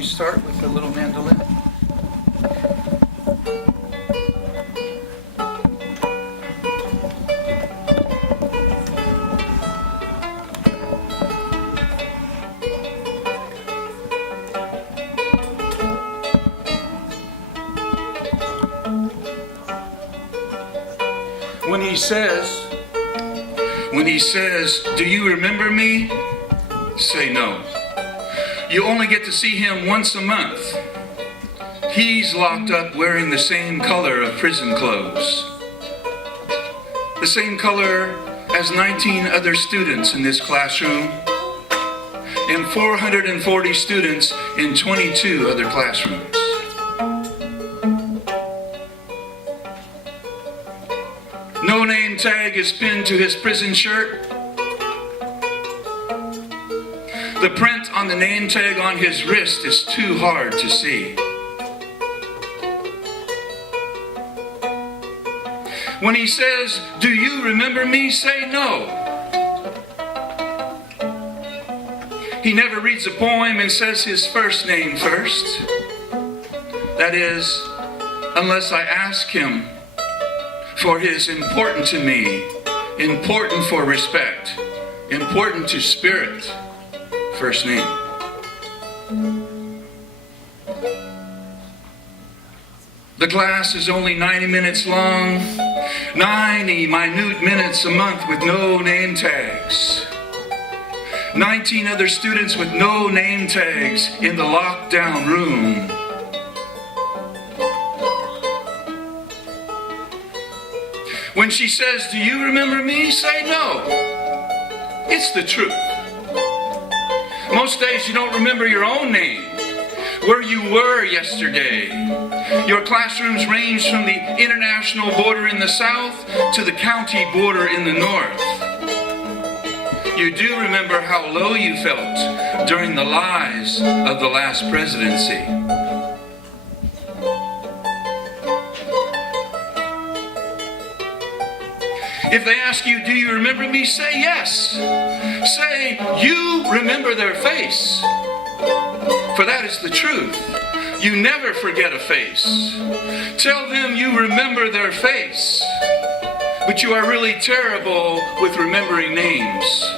we start with a little mandolin? When he says, do you remember me? Say no. You only get to see him once a month. He's locked up wearing the same color of prison clothes. The same color as 19 other students in this classroom and 440 students in 22 other classrooms. No name tag is pinned to his prison shirt. The print on the name tag on his wrist is too hard to see. When he says, do you remember me? Say no. He never reads a poem and says his first name first. That is, unless I ask him for his important to me, important for respect, important to spirit, first name. The class is only 90 minutes long, 90 minute minutes a month with no name tags. 19 other students with no name tags in the lockdown room. When she says, do you remember me? Say no. It's the truth. Most days you don't remember your own name, where you were yesterday. Your classrooms range from the international border in the south to the county border in the north. You do remember how low you felt during the lies of the last presidency. If they ask you, do you remember me? Say yes. Say, you remember their face. For that is the truth. You never forget a face. Tell them you remember their face. But you are really terrible with remembering names.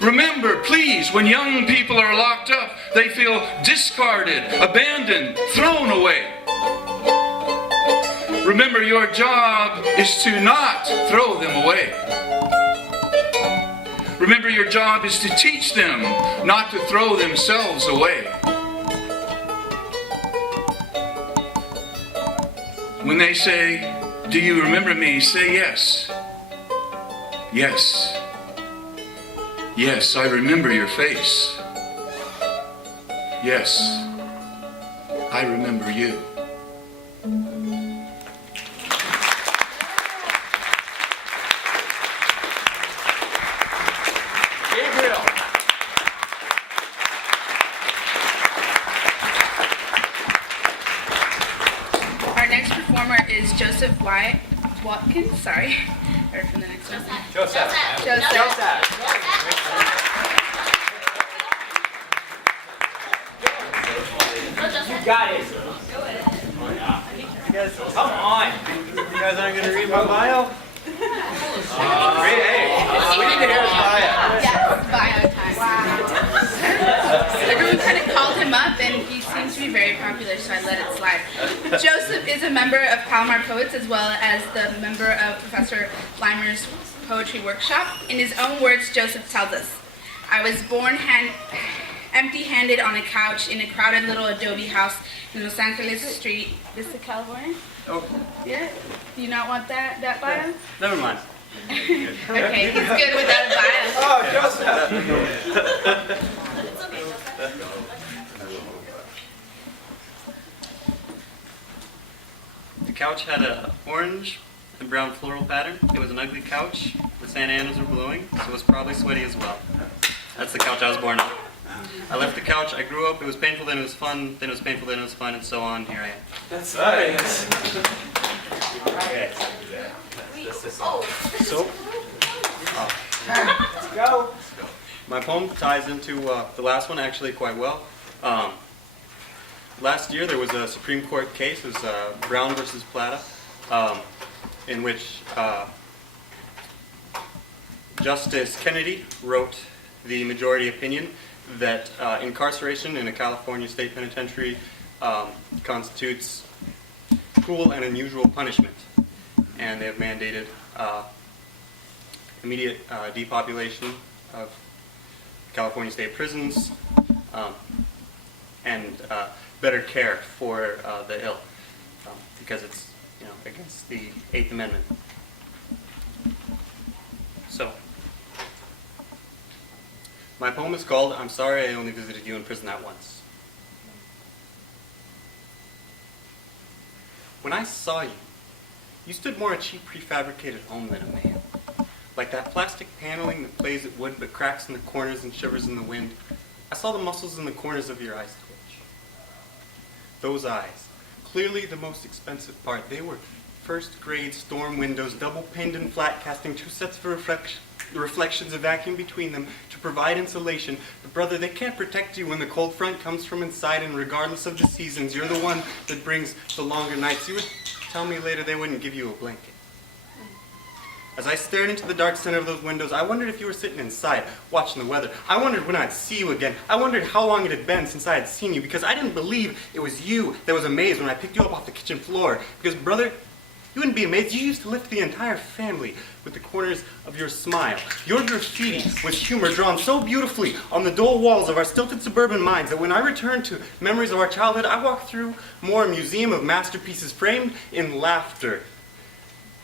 Remember, please, when young people are locked up, they feel discarded, abandoned, thrown away. Remember, your job is to not throw them away. Remember, your job is to teach them not to throw themselves away. When they say, do you remember me? Say yes. Yes. Yes, I remember your face. Yes, I remember you. Joseph Watkins, sorry. Or from the next one. Joseph. You got it. You guys, come on. You guys aren't going to read my bio? We need to hear his bio. Yes, bio time. Wow. Everyone kind of called him up, and he seems to be very popular, so I let it slide. Joseph is a member of Palomar Poets, as well as the member of Professor Limer's Poetry Workshop. In his own words, Joseph tells us, I was born empty-handed on a couch in a crowded little adobe house in Los Angeles Street. This is California? Oh. Yeah? Do you not want that bio? Never mind. Okay, he's good without a bio. Oh, Joseph! The couch had an orange and brown floral pattern. It was an ugly couch. The Santa Anas were blowing, so it was probably sweaty as well. That's the couch I was born on. I left the couch, I grew up, it was painful, then it was fun, then it was painful, then it was fun, and so on. Here I am. That's nice. Okay. So? Let's go. My poem ties into the last one actually quite well. Last year there was a Supreme Court case, it was Brown versus Plata, in which Justice Kennedy wrote the majority opinion that incarceration in a California state penitentiary constitutes cruel and unusual punishment, and they have mandated immediate depopulation of California state prisons and better care for the ill, because it's against the 8th Amendment. So, my poem is called "I'm Sorry I Only Visited You in Prison That Once." When I saw you, you stood more a cheap prefabricated home than a man. Like that plastic paneling that plays at wood but cracks in the corners and shivers in the wind. I saw the muscles in the corners of your eyes twitch. Those eyes, clearly the most expensive part, they were first-grade storm windows, double-paned and flat, casting 2 sets of reflections of vacuum between them to provide insulation. But brother, they can't protect you when the cold front comes from inside, and regardless of the seasons, you're the one that brings the longer nights. You would tell me later they wouldn't give you a blanket. As I stared into the dark center of those windows, I wondered if you were sitting inside, watching the weather. I wondered when I'd see you again. I wondered how long it had been since I had seen you, because I didn't believe it was you that was amazed when I picked you up off the kitchen floor. Because, brother, you wouldn't be amazed. You used to lift the entire family with the corners of your smile. Your graffiti was humor drawn so beautifully on the dull walls of our stilted suburban minds that when I returned to memories of our childhood, I walked through more a museum of masterpieces framed in laughter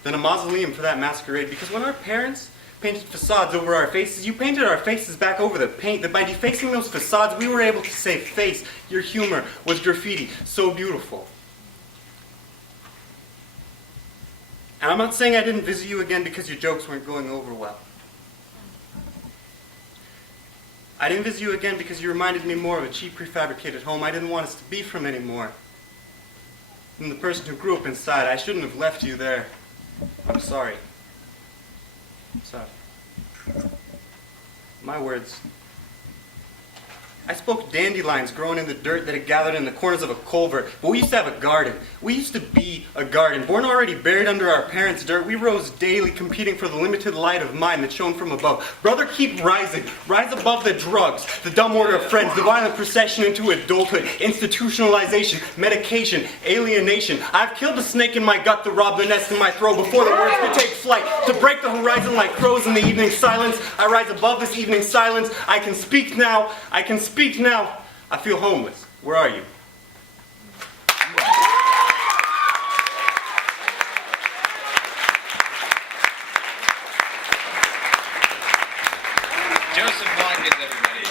than a mausoleum for that masquerade, because when our parents painted facades over our faces, you painted our faces back over the paint, that by defacing those facades, we were able to say, face, your humor was graffiti, so beautiful. And I'm not saying I didn't visit you again because your jokes weren't going over well. I didn't visit you again because you reminded me more of a cheap prefabricated home I didn't want us to be from anymore. Than the person who grew up inside. I shouldn't have left you there. I'm sorry. I'm sorry. My words. I spoke dandelions growing in the dirt that had gathered in the corners of a culvert, but we used to have a garden. We used to be a garden. Born already buried under our parents' dirt, we rose daily competing for the limited light of mine that shone from above. Brother, keep rising. Rise above the drugs, the dumb order of friends, the violent procession into adulthood, institutionalization, medication, alienation. I've killed a snake in my gut to rob the nest in my throat before the words could take flight. To break the horizon like crows in the evening silence, I rise above this evening silence. I can speak now. I can speak now. I feel homeless. Where are you? Joseph Watkins, everybody.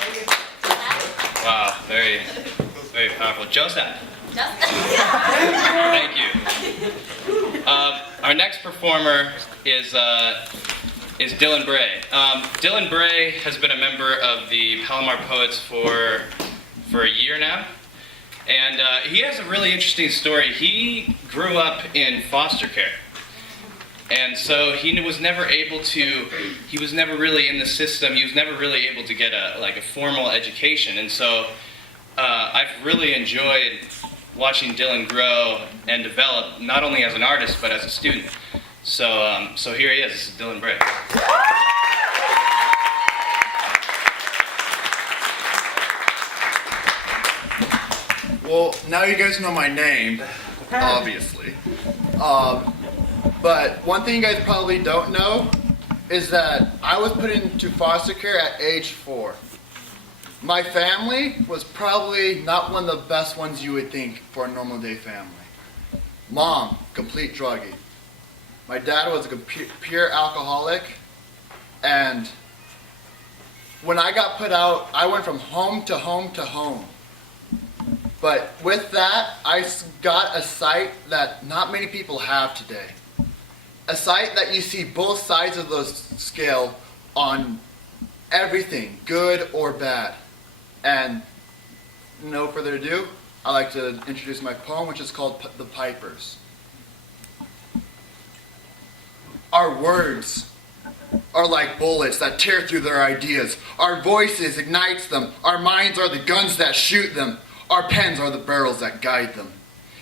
Wow, very, very powerful. Joseph. Thank you. Our next performer is Dylan Bray. Dylan Bray has been a member of the Palomar Poets for a year now, and he has a really interesting story. He grew up in foster care, and so he was never really in the system. He was never really able to get a formal education, and so I've really enjoyed watching Dylan grow and develop, not only as an artist but as a student. So here he is. This is Dylan Bray. Well, now you guys know my name, obviously. But one thing you guys probably don't know is that I was put into foster care at age 4. My family was probably not one of the best ones you would think for a normal day family. Mom, complete druggie. My dad was a pure alcoholic, and when I got put out, I went from home to home to home. But with that, I got a sight that not many people have today. A sight that you see both sides of the scale on everything, good or bad. And no further ado, I'd like to introduce my poem, which is called The Pipers. Our words are like bullets that tear through their ideas. Our voices ignites them. Our minds are the guns that shoot them. Our pens are the barrels that guide them.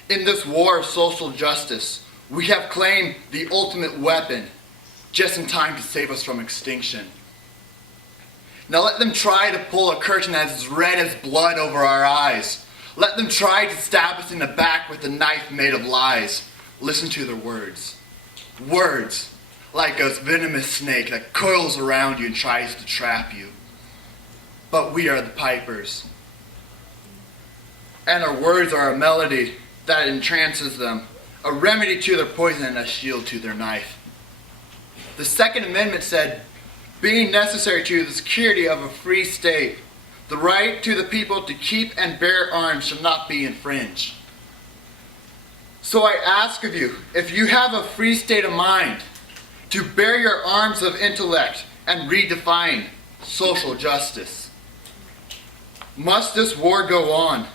In this war of social justice, we have claimed the ultimate weapon, just in time to save us from extinction. Now let them try to pull a curtain as red as blood over our eyes. Let them try to stab us in the back with a knife made of lies. Listen to their words. Words like a venomous snake that coils around you and tries to trap you. But we are the pipers. And our words are a melody that entrances them, a remedy to their poison and a shield to their knife. The Second Amendment said, being necessary to the security of a free state, the right to the people to keep and bear arms shall not be infringed. So I ask of you, if you have a free state of mind, to bear your arms of intellect and redefine social justice. Must this war go on?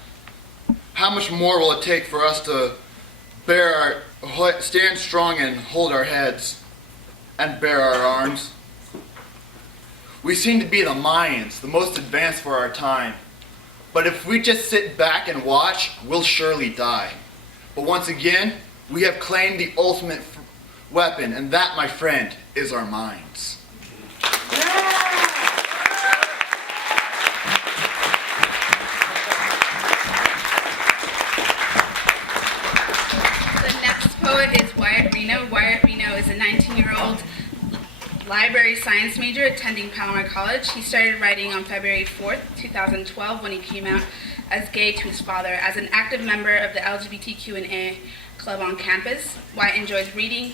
How much more will it take for us to stand strong and hold our heads and bear our arms? We seem to be the Mayans, the most advanced for our time. But if we just sit back and watch, we'll surely die. But once again, we have claimed the ultimate weapon, and that, my friend, is our minds. The next poet is Wyatt Reno. Wyatt Reno is a 19-year-old library science major attending Palomar College. He started writing on February 4th, 2012, when he came out as gay to his father. As an active member of the LGBTQ+A club on campus, Wyatt enjoys reading,